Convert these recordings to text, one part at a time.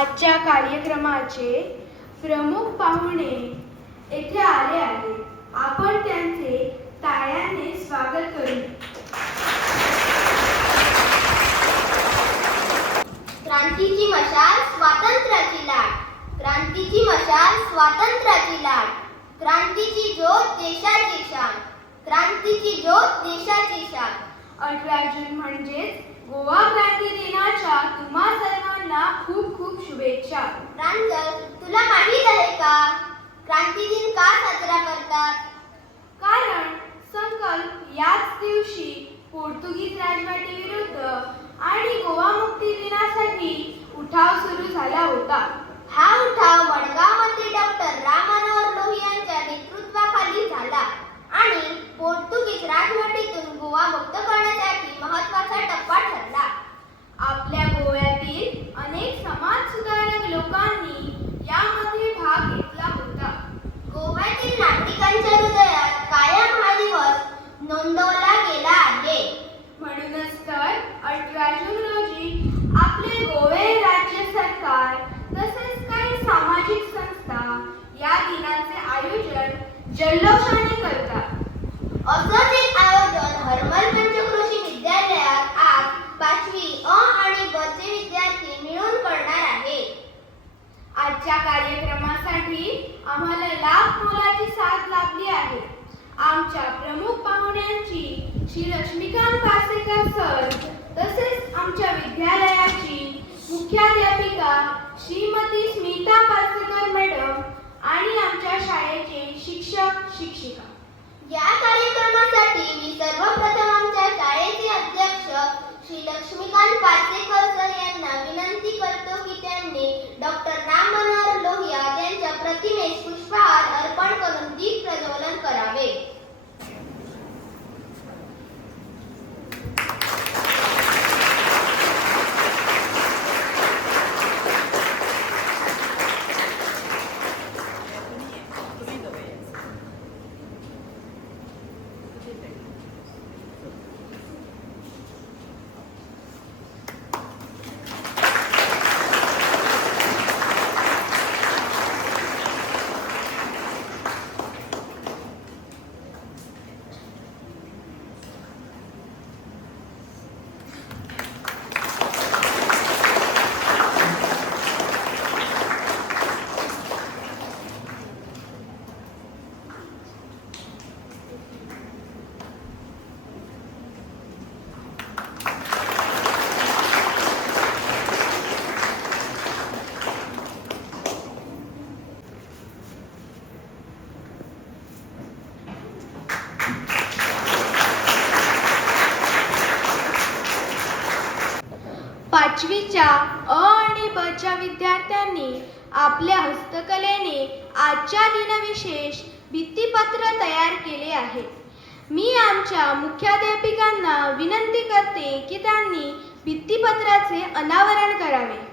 आजच्या कार्यक्रमाचे प्रमुख पाहुणे येथे आले आहेत. आपण त्यांचे टाळ्याने स्वागत करू. क्रांतीची मशाल स्वातंत्र्याची लाट. क्रांतीची मशाल स्वातंत्र्याची लाट. क्रांतीची ज्योत देशाची शान. क्रांतीची ज्योत देशाची शान. अठरा जून म्हणजेच गोवा क्रांती दिनाच्या तुम्हा सर्वांना खूप खूप शुभेच्छा. प्रांजल तुला माहीत आहे का? क्रांती दिन का साजरा करतात? कारण संकल्प याच दिवशी पोर्तुगीज राजवटी विरुद्ध आणि गोवा मुक्ती दिनासाठी उठाव सुरू झाला होता. हा उठाव मडगावमध्ये डॉक्टर राम मनोहर लोही यांच्या नेतृत्वाखाली झाला आणि पोर्तुगीज राजवटीतून गोवा मुक्त करण्यासाठी महत्त्वाचा टप्पा ठरला. आपल्या गोव्यातील अनेक समाज सुधारक लोकांनी यामध्ये भाग घेतला होता गोव्यातील नागरिकांच्या हृदयात कायम हा दिवस नोंदवला गेला आहे म्हणूनच तर अठरा जून रोजी आपले गोवे राज्य सरकार तसेच काही सामाजिक संस्था या दिनाचे आयोजन जल्लोषाने करतात असंच एक आयोजन हरमल पंचक्रोशी विद्यालयात आज पाचवी अ आणि ब चे विद्यार्थी मिळून करणार आहे आजच्या कार्यक्रमासाठी आम्हाला लाख मोलाची साथ लाभली आहे आमच्या प्रमुख पाहुण्यांची श्री लक्ष्मीकांत पासेकर सर तसेच आमच्या विद्यालयाची मुख्याध्यापिका श्रीमती स्मिता पासेकर मॅडम आणि आमच्या शाळेचे शिक्षक शिक्षिका. या कार्यक्रमासाठी मी सर्वप्रथम आमच्या शाळेचे अध्यक्ष श्री लक्ष्मीकांत पाचेकर सर यांना विनंती करतो की त्यांनी डॉक्टर राम मनोहर लोहिया यांच्या प्रतिमेस पुष्पहार अर्पण करून दीप प्रज्वलन करावे पाचवीच्या अ आणि ब च्या विद्यार्थ्यांनी आपल्या हस्तकलेने आजच्या दिनविशेष भित्तीपत्र तयार केले आहे. मी आमच्या मुख्याध्यापिकांना विनंती करते की त्यांनी भित्तीपत्राचे अनावरण करावे.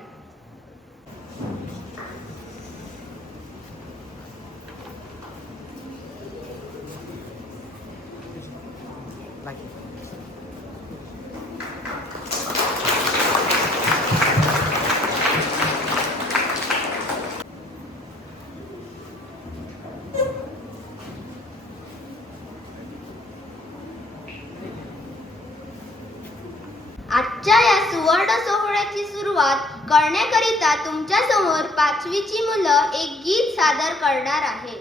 आजच्या या सुवर्ण सोहळ्याची सुरुवात करण्याकरिता तुमच्यासमोर पाचवीची मुलं एक गीत सादर करणार आहेत.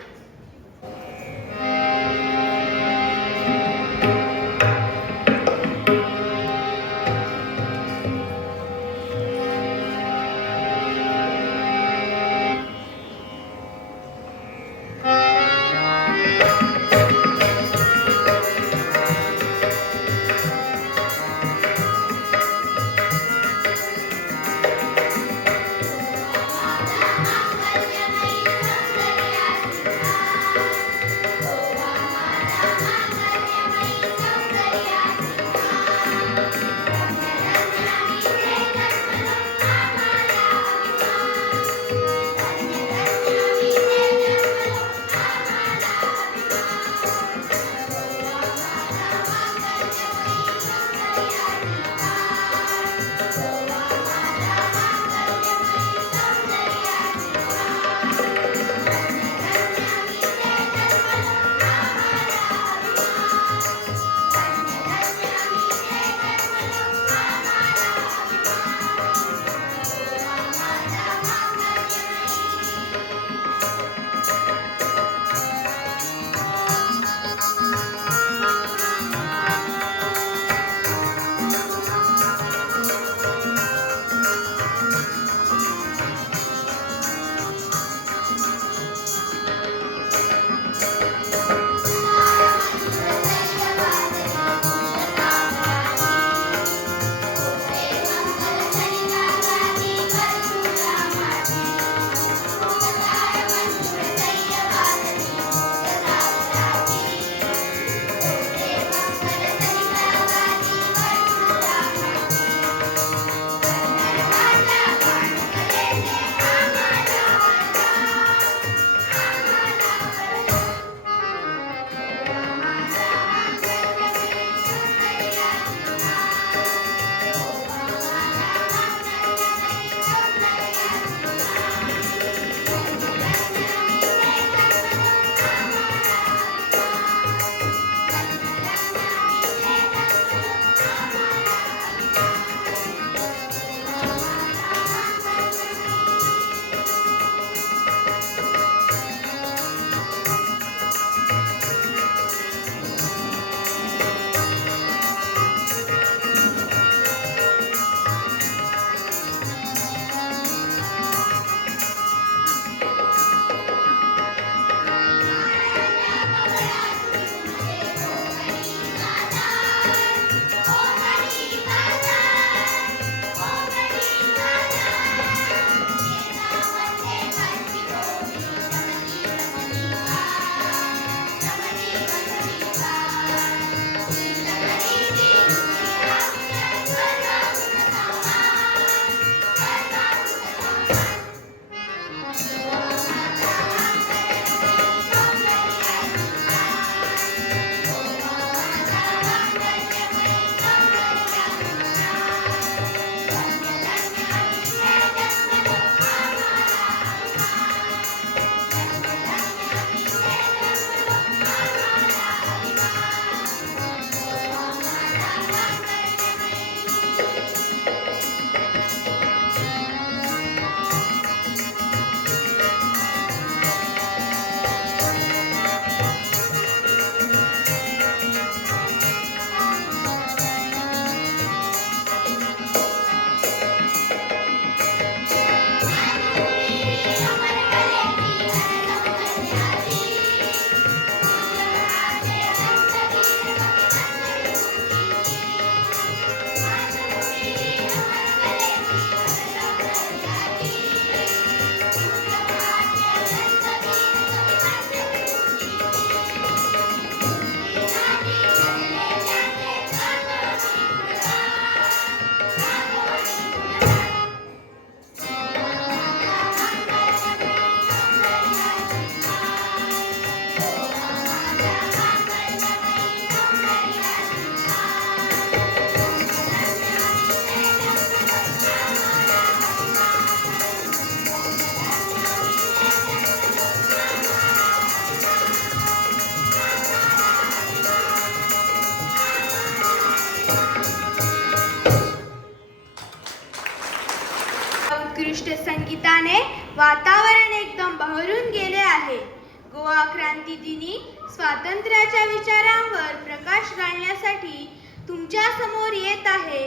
क्रांती स्वातंत्र्याच्या विचारांवर प्रकाश घालण्यासाठी तुमच्यासमोर येत आहे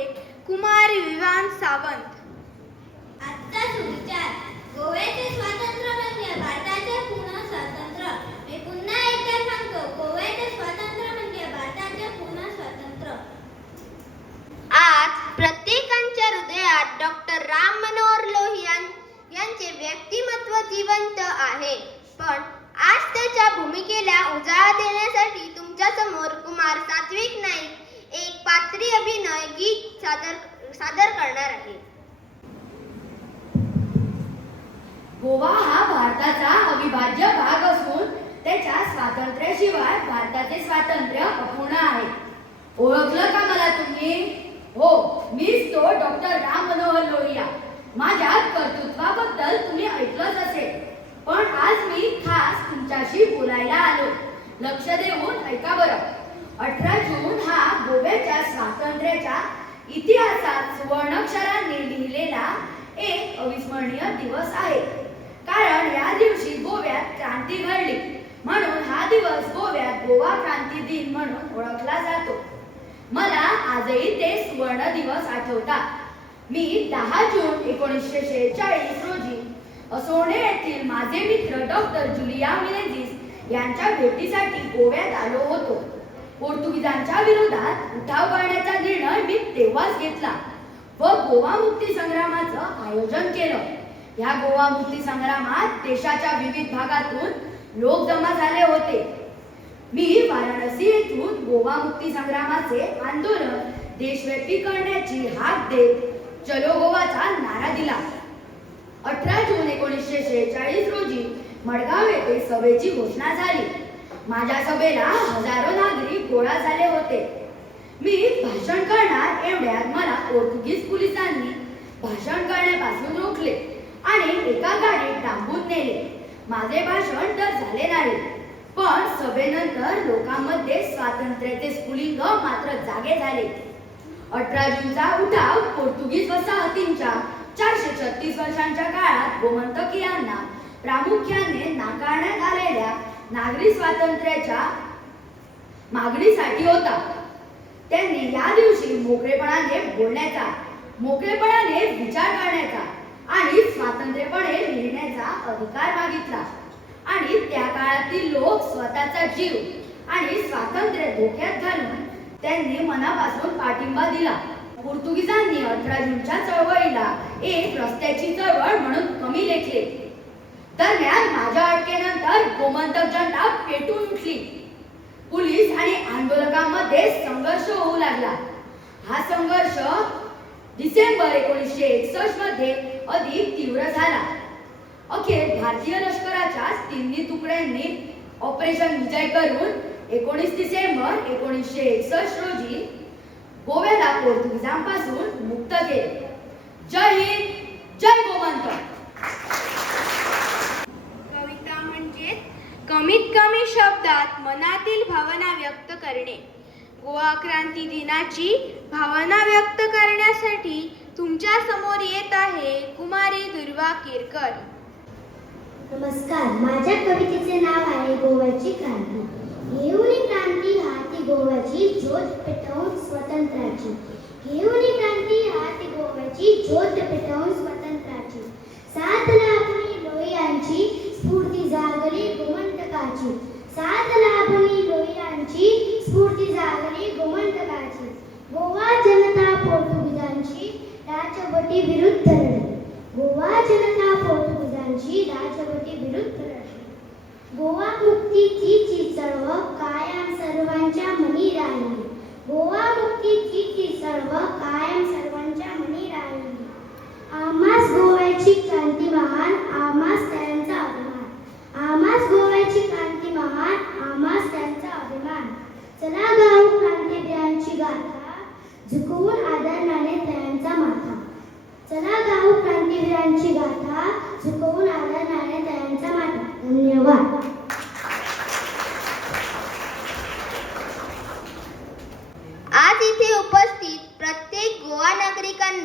कुमार विवान सावंत. आजचा सुविचार गोव्याचे स्वातंत्र्य म्हणजे भारताचे पूर्ण स्वातंत्र्य मी पुन्हा एकदा सांगतो गोव्याचे स्वातंत्र्य म्हणजे भारताचे पूर्ण स्वातंत्र्य आज प्रत्येकाच्या हृदयात डॉक्टर राम मनोहर लोहिया यांचे व्यक्तिमत्व जिवंत आहे पण आज त्याच्या भूमिकेला उजाळा देण्यासाठी तुमच्यासमोर कुमार सात्विक नाईक एक पात्री अभिनय गीत सादर सादर करणार आहे गोवा हा भारताचा अविभाज्य भाग असून त्याच्या स्वातंत्र्याशिवाय भारताचे स्वातंत्र्य अपूर्ण आहे. ओळखलं का मला तुम्ही? हो मीच तो डॉक्टर राम मनोहर लोहिया. माझ्या कर्तृत्वाबद्दल तुम्ही ऐकलंच असेल. पण आज मी खास तुमच्याशी बोलायला आलो. लक्ष देऊन ऐका बरं. अठरा जून हा गोव्याच्या स्वातंत्र्याच्या इतिहासात सुवर्णाक्षरांनी लिहिलेला एक अविस्मरणीय दिवस आहे. कारण या दिवशी गोव्यात क्रांती घडली. म्हणून हा दिवस गोव्यात गोवा क्रांती दिन म्हणून ओळखला जातो. मला आजही ते सुवर्ण दिवस आठवतात. मी दहा जून एकोणीसशे शेहेचाळीस रोजी असोणे येथील माझे मित्र डॉक्टर जुलिया मिनेझिस यांच्या भेटीसाठी गोव्यात आलो होतो. पोर्तुगीजांच्या विरोधात उठाव करण्याचा निर्णय मी तेव्हाच घेतला व गोवा मुक्ती संग्रामाचं आयोजन केलं. या गोवा मुक्ती संग्रामात देशाच्या विविध भागातून लोक जमा झाले होते. मी वाराणसी येथून गोवा मुक्ती संग्रामाचे आंदोलन देशव्यापी करण्याची हाक देत चलो गोवाचा नारा दिला. अठरा जून एकोणीसशे शेहेचाळीस रोजी मडगाव येथे सभेची घोषणा झाली. माझ्या सभेला हजारो नागरिक गोळा झाले होते. मी भाषण करणार एवढ्यात मला पोर्तुगीज पोलिसांनी भाषण करण्यापासून रोखले आणि एका गाडीत डांबून नेले. माझे भाषण तर झाले नाही. पण सभेनंतर लोकांमध्ये स्वातंत्र्याचे स्फुलिंग मात्र जागे झाले. अठरा जूनचा उठाव पोर्तुगीज वसाहतींच्या चारशे छत्तीस वर्षांच्या काळात गोमंतकीयांना प्रामुख्याने नाकारण्यात आलेल्या नागरी स्वातंत्र्याच्या मागणीसाठी होता. त्यांनी या दिवशी मोकळेपणाने बोलण्याचा मोकळेपणाने विचार करण्याचा आणि स्वातंत्र्यपणे लिहिण्याचा अधिकार मागितला. आणि त्या काळातील लोक स्वतःचा जीव आणि स्वातंत्र्य धोक्यात घालून त्यांनी मनापासून पाठिंबा दिला. पोर्तुगीजांनी अठरा जूनच्या चळवळीला एक रस्त्याची चळवळ म्हणून कमी लेखले. दरम्यान माझ्या अटकेनंतर गोमंतक जनता पेटून उठली. पोलीस आणि आंदोलकांमध्ये संघर्ष होऊ लागला. हा संघर्ष डिसेंबर एकोणीसशे एकसष्टमध्ये अधिक तीव्र झाला. अखेर भारतीय लष्कराच्या तिन्ही तुकड्यांनी ऑपरेशन विजय करून एकोणीस डिसेंबर एकोणीसशे एकसष्ट रोजी गोव्याला पोर्तुगीजांपासून मुक्त केले. जय हिंद जय गोमंतक कविता म्हणजे कमीत कमी शब्दात मनातील भावना व्यक्त करणे. गोवा क्रांती दिनाची भावना व्यक्त करण्यासाठी तुमच्यासमोर येत आहे कुमारी दुर्वा केरकर. नमस्कार माझ्या कवितेचे नाव आहे गोव्याची क्रांती. घेऊनी क्रांती हा ती गोव्याची ज्योत पेटवून स्वतंत्राची. घेऊनी क्रांती हा ती गोव्याची ज्योत पेटवून स्वतंत्राची. साथ लाभली लोहियांची स्फूर्ती जागली गोमंतकाची. साथ लाभली लोहियांची स्फूर्ती जागली गोमंतकाची गोवा जनता पोर्तुगीजांची राजवटी विरुद्ध लढली गोवा जनता पोर्तुगीजांची राजवटी विरुद्ध लढली गोवा मुक्तीची ची चळवळ कायम सर्वांच्या मनी राहिली गोवा सर्व कायम सर्वांच्या मनी राहिली. आमास गोव्याची क्रांती महान आमास त्यांचा अभिमान. आमास गोव्याची क्रांती महान आमास त्यांचा अभिमान. चला गाऊ क्रांतीवीरांची गाथा झुकवून आदरणाने त्यांचा माथा. चला गाऊ क्रांतीवीरांची गाथा झुकवून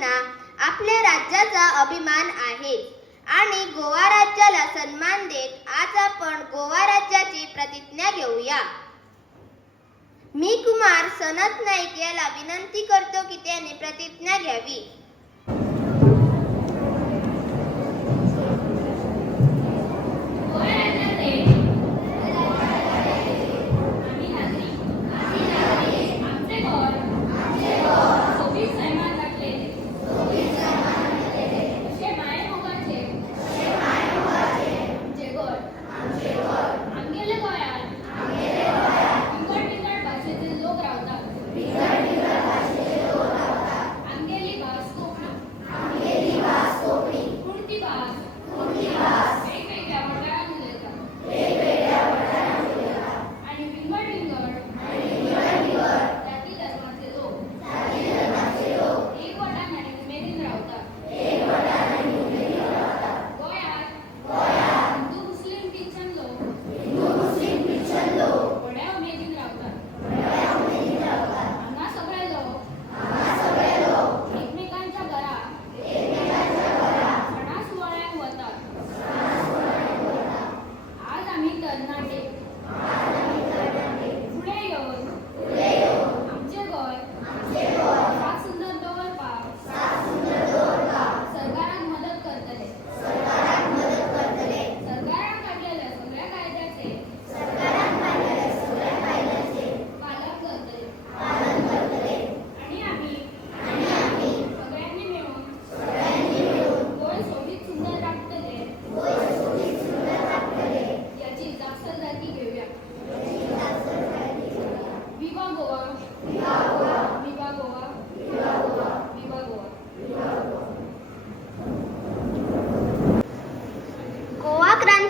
यांना आपल्या राज्याचा अभिमान आहे. आणि गोवा राज्याला सन्मान देत आज आपण गोवा राज्याची प्रतिज्ञा घेऊया. मी कुमार सनत नाईक याला विनंती करतो की त्याने प्रतिज्ञा घ्यावी.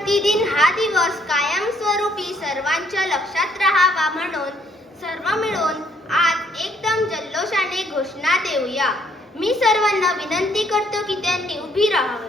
प्रतिदिन हा दिवस कायमस्वरूपी सर्वांच्या लक्षात राहावा म्हणून सर्व मिळून आज एकदम जल्लोषाने घोषणा देऊया. मी सर्वांना विनंती करतो की त्यांनी उभी राहावे.